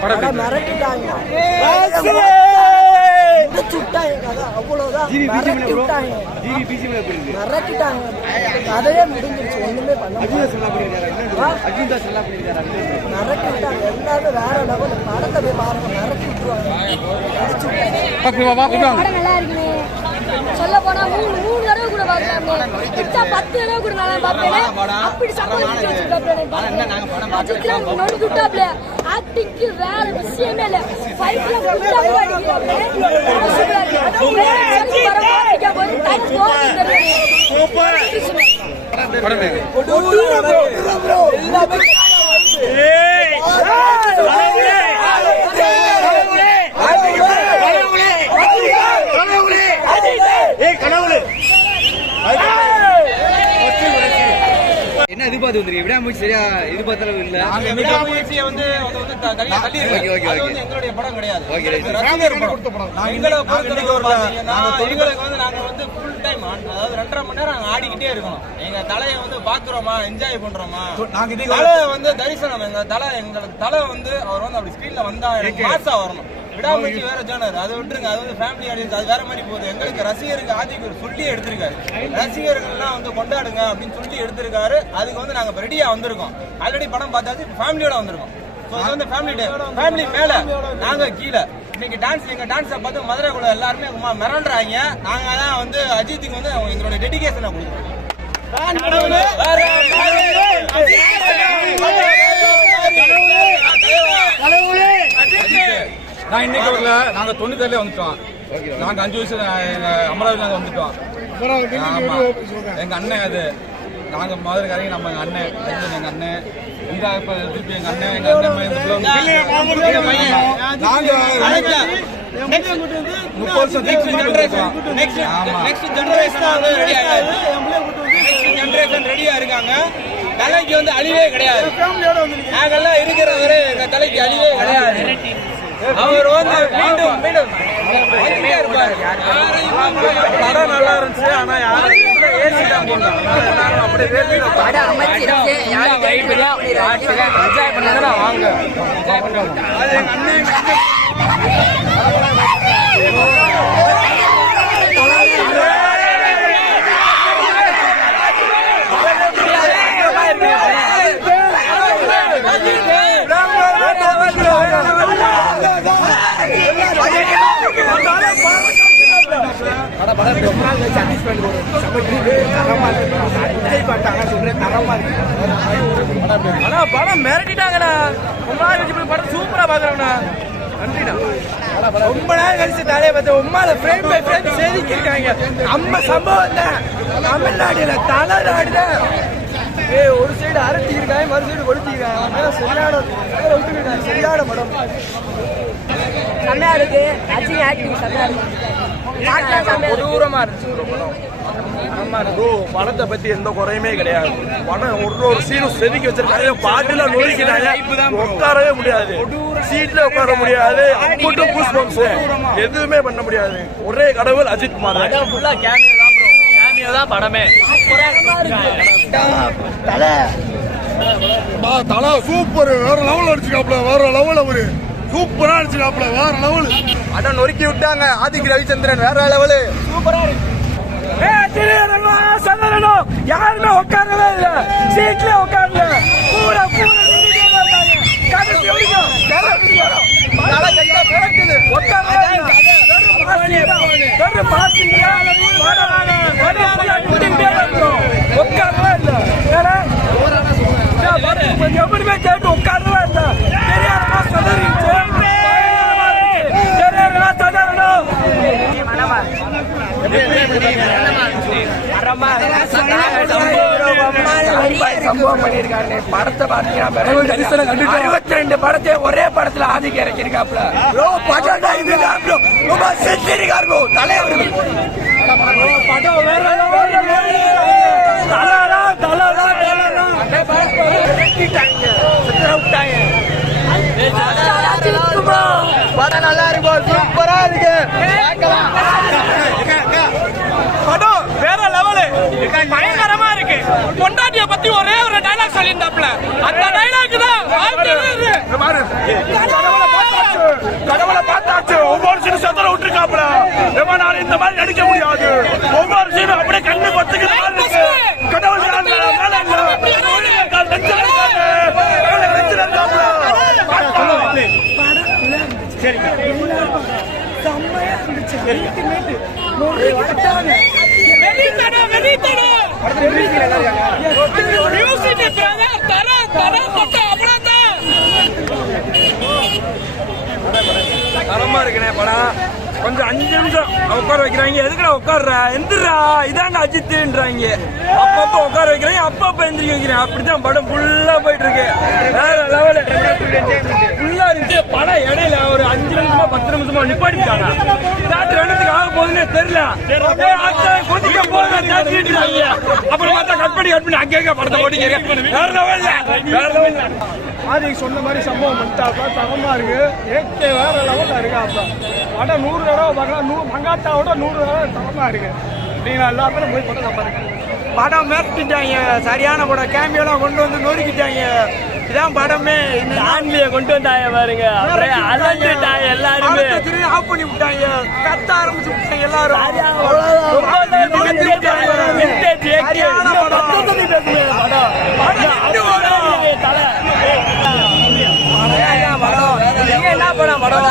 மிரட்டிட்டாங்க, அவ்வளவுதான் மிரட்டிட்டாங்க. கதையே முடிஞ்சிருச்சு, ஒண்ணுமே பண்ண மிரட்டிட்டாங்க. எல்லாரும் வேற லெவல். படத்தை போய் பாருங்க, மிரட்டி விட்டுருவாங்க. நல்லா இருக்குமே. சொல்ல போனா 3 தடவை கூட பார்க்கலாம், 10 தடவை கூட நான் பார்ப்பேன். அப்படி சப்போர்ட் ஆக்டிங்க்கு வேற விஷயமே இல்ல. ஃபைட்ல குட்டாவே அடிக்கிறாங்க. என்ன எதிர்பார்த்து வந்துருக்கு? விடாமுயற்சி சரியா எதிர்பார்த்த அளவு இல்ல. விடாமுயற்சியை வந்து எங்களுடைய படம் கிடையாது. எங்களுக்கு வந்து நாங்க வந்து ஃபுல் டைம், அதாவது 2.5 மணி நேரம் நாங்க ஆடிக்கிட்டே இருக்கணும். எங்க தலையை வந்து பாக்குறோமா, என்ஜாய் பண்றோமா, தலை வந்து தரிசனம். எங்களோட தலை வந்து அவர் வந்து அப்படி ஸ்கிரீன்ல வந்தா மாசா வரணும். விடாமுயற்சி வேற ஜானர், அதை விட்டுருங்க. அது வந்து ஃபேமிலி ஆடியன்ஸ், அது வேற மாதிரி போகுது. எங்களுக்கு ரசிகருக்கு ஆதிக்கு சொல்லி எடுத்திருக்காரு, ரசிகர்கள்லாம் வந்து கொண்டாடுங்க அப்படின்னு சொல்லி எடுத்திருக்காரு. அதுக்கு வந்து நாங்க ரெடியா வந்திருக்கோம். ஆல்ரெடி படம் பார்த்தாச்சு, ஃபேமிலியோட வந்திருக்கோம். இது வந்து ஃபேமிலி மேல, நாங்க கீழே. இன்னைக்கு டான்ஸ், எங்க டான்ஸை பார்த்து மதுரைக்குள்ள எல்லாருமே மிரண்டுறாங்க. நாங்க தான் வந்து அஜித்துக்கு வந்து எங்களோட டெடிகேஷனை கொடுக்குறோம். நான் இன்னைக்கு வரல, நாங்க 90 வந்துட்டோம். நாங்க 5 வயசு அமராவதி நாங்க வந்துட்டோம். எங்க அண்ணன் அது, நாங்க மதுரைக்காரங்க. நம்ம எங்க அண்ணன், எங்க அண்ணன் இந்த திருப்பி எங்க அண்ணன், எங்க அண்ணன் நாங்க 30 வருஷம் ரெடியா இருக்காங்க. தலைக்கு வந்து அழிவே கிடையாது. நாங்கெல்லாம் இருக்கிற வரை எங்க தலைக்கு அழிவே கிடையாது. அவர் வந்து மீண்டும் இருப்பாரு. படம் நல்லா இருந்துச்சு, ஆனா யாரும் ஏசி தான் போனாங்க. அப்படியே என்ஜாய் பண்ணா வாங்க. அது எங்க அண்ணன் படம் மிரட்டிட்டாங்கண்ணா. படம் சூப்பரா பாக்குறோம்ண்ணா. நன்றிண்ணா. ரொம்ப நேரம் கழிச்சு தலையை பார்த்து உமால ஃப்ரேம் பை ஃப்ரேம் செதுக்கிருக்காங்க. நம்ம சம்பவம் தான். தமிழ்நாடுல தலைநாடு தான். ஒரு சைடு அரட்டிருக்காங்க, மறு சைடு கொடுத்திருக்காங்க. சரியான படம். செம்மையா இருக்கு. அஜித் ஆக்டிங் செம்மையா இருக்கு. கொடூரமா இருந்துச்சு படத்தை பத்தி எந்த குறையுமே கிடையாது. படம் ஒரு சீனும் செதுக்கி வச்சிருக்காங்க. பாட்டுல நொறுக்கிறாங்க, உட்காரவே முடியாது, சீட்ல உட்கார முடியாது. அம்புட்டும் பூஸ் பம்ப்ஸ் எதுவுமே பண்ண முடியாது. ஒரே கடவுள் அஜித் குமார் தான். படமே தலை சூப்பர், வேற லெவல் அடிச்சுக்காப்ல, வேற லெவல். அவரு சூப்பரா அடிச்சுக்காப்ல, வேற லெவல். படம் நொறுக்கி விட்டாங்க. ஆதிக் ரவிச்சந்திரன் வேற லெவலு, சூப்பரா இருக்கு. யாருமே உட்காரவே இல்லை, சீட்ல உட்கார்ல. எப்படிமே கேட்டு உட்காரவே இல்லை. சம்பவம் பண்ணிருக்காரு. படத்தை பாத்தீங்கன்னா 62 படத்தை ஒரே படத்துல ஆதிக்க இறக்கிருக்காப்ல. தலைவர் படம் வேற படம் நல்லா இருக்கும், சூப்பரா இருக்கு. படம் வேற லெவலு, பயங்கரமா இருக்கு. பொண்டாட்டிய பத்தி ஒரே ஒரு டைலாக் சொல்லியிருந்தாப்ல, அந்த டைலாக் தான் செம்மையா இருந்துச்சு. ultimate. நொறுக்கிட்டாங்க. தரமா இருக்குண்ணே படம். கொஞ்சம் 5 நிமிஷம் உட்கார வைக்கிறாங்க. எதுக்குடா உட்கார்ற எந்திரா இதாங்க அஜித்துன்றாங்க. அப்பப்ப உட்கார வைக்கிறாங்க, அப்பப்ப எந்திரிக்க வைக்கிறேன். அப்படித்தான் படம் ஃபுல்லா போயிட்டு இருக்கு. வேற லெவலு ஃபுல்லா இருந்துச்சு படம். இடையில ஒரு 5 நிமிஷமா 10 நிமிஷமா நிப்பாட்டிட்டாங்க. தேட்டர் என்னத்துக்கு ஆக போகுதுன்னே தெரியல. குதிக்க போகுது அப்புறம் பார்த்தா கட் பண்ணி அங்கே படத்தை ஓட்டிங்க. வேற லெவல்ல வேற லெவல்ல ஆதிக்கு சொன்ன மாதிரி சம்பவம் பண்ணிட்டாப்பா. தரமா இருக்கு. ஏகே வேற லெவல்ல இருக்கு. அப்ப படம் 100 தடவை பார்க்கலாம். மங்காத்தாவோட 100 தடவை தரமா இருக்கு. நீங்க எல்லாருமே போய் படம் பாருங்க. படம் மேற்கிட்டாங்க. சரியான படம். கேமியோலாம் கொண்டு வந்து நொறுக்கிட்டாங்க. இதான் படமே. ஆன்லிய கொண்டு வந்தாங்க பாருங்க. அலஞ்சிட்டாங்க எல்லாருமே. ஆஃப் பண்ணி விட்டாங்க. கத்த ஆரம்பிச்சு விட்டாங்க எல்லாரும். என்ன படம் படம்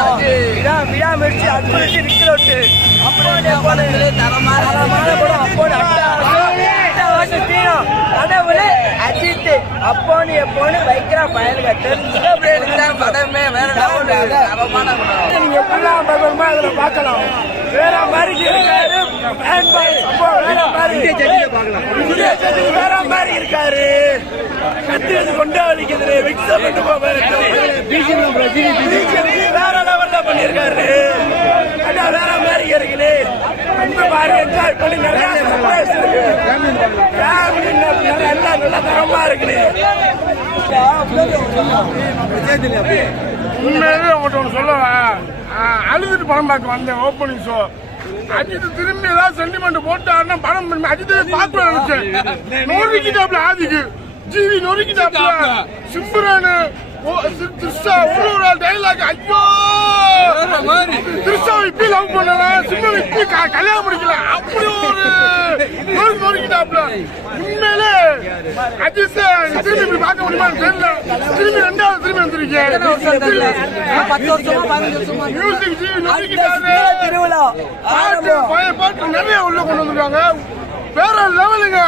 விடாமிச்சு அடிச்சு நிக்கலோட்டு அப்படியே தரமான படம். அப்போ அஜித் அப்போன்னு எப்போன்னு வைக்கிற பயலுங்க தெரிஞ்சுக்க படமே வேற தரமான படம். நீங்க எப்படிலாம் அதுல பார்க்கலாம். வேற மாதிரி இருக்காரு. வேற மாதிரி இருக்காரு. கத்தி கொண்டே வலிக்குது. வேற லெவல்ல பண்ணிருக்காரு. வேற மாதிரி இருக்குது. பாரு என்ஜாய் பண்ணி நிறைய சர்ப்ரைஸ் இருக்கு. எல்லாம் நல்லா தரமா இருக்குது. உண்மையிலே உங்கள்கிட்ட ஒன்று சொல்லுவேன். அழுதுட்டு படம் பார்க்க வந்தேன் ஓப்பனிங் ஷோ. அஜித் திரும்பி ஏதாவது சென்டிமெண்ட் போட்டாருன்னா படம் அஜித் பார்க்க நினைச்சேன். நொறுக்கிட்டாப்ல ஆதிக்கு. ஜிவி நொறுக்கிட்டாப்ல. சிம்புரானு திருஷா ஒரு டைலாக். ஐயோ திருஷா இப்படி லவ் பண்ணல. சிம்பு இப்படி கல்யாணம் முடிக்கல. அப்படி ஒரு நொறுக்கிட்டாப்ல. உண்மையிலே அஜித் திரும்பி இப்படி பார்க்க முடியுமா தெரியல. திரும்பி 2வது திரும்பி வந்திருக்கேன். மியூசிக் ஜிவி நொறுக்கிட்டாரு. பாட்டு நிறைய உள்ள கொண்டு வந்திருக்காங்க. வேற லெவலுங்க.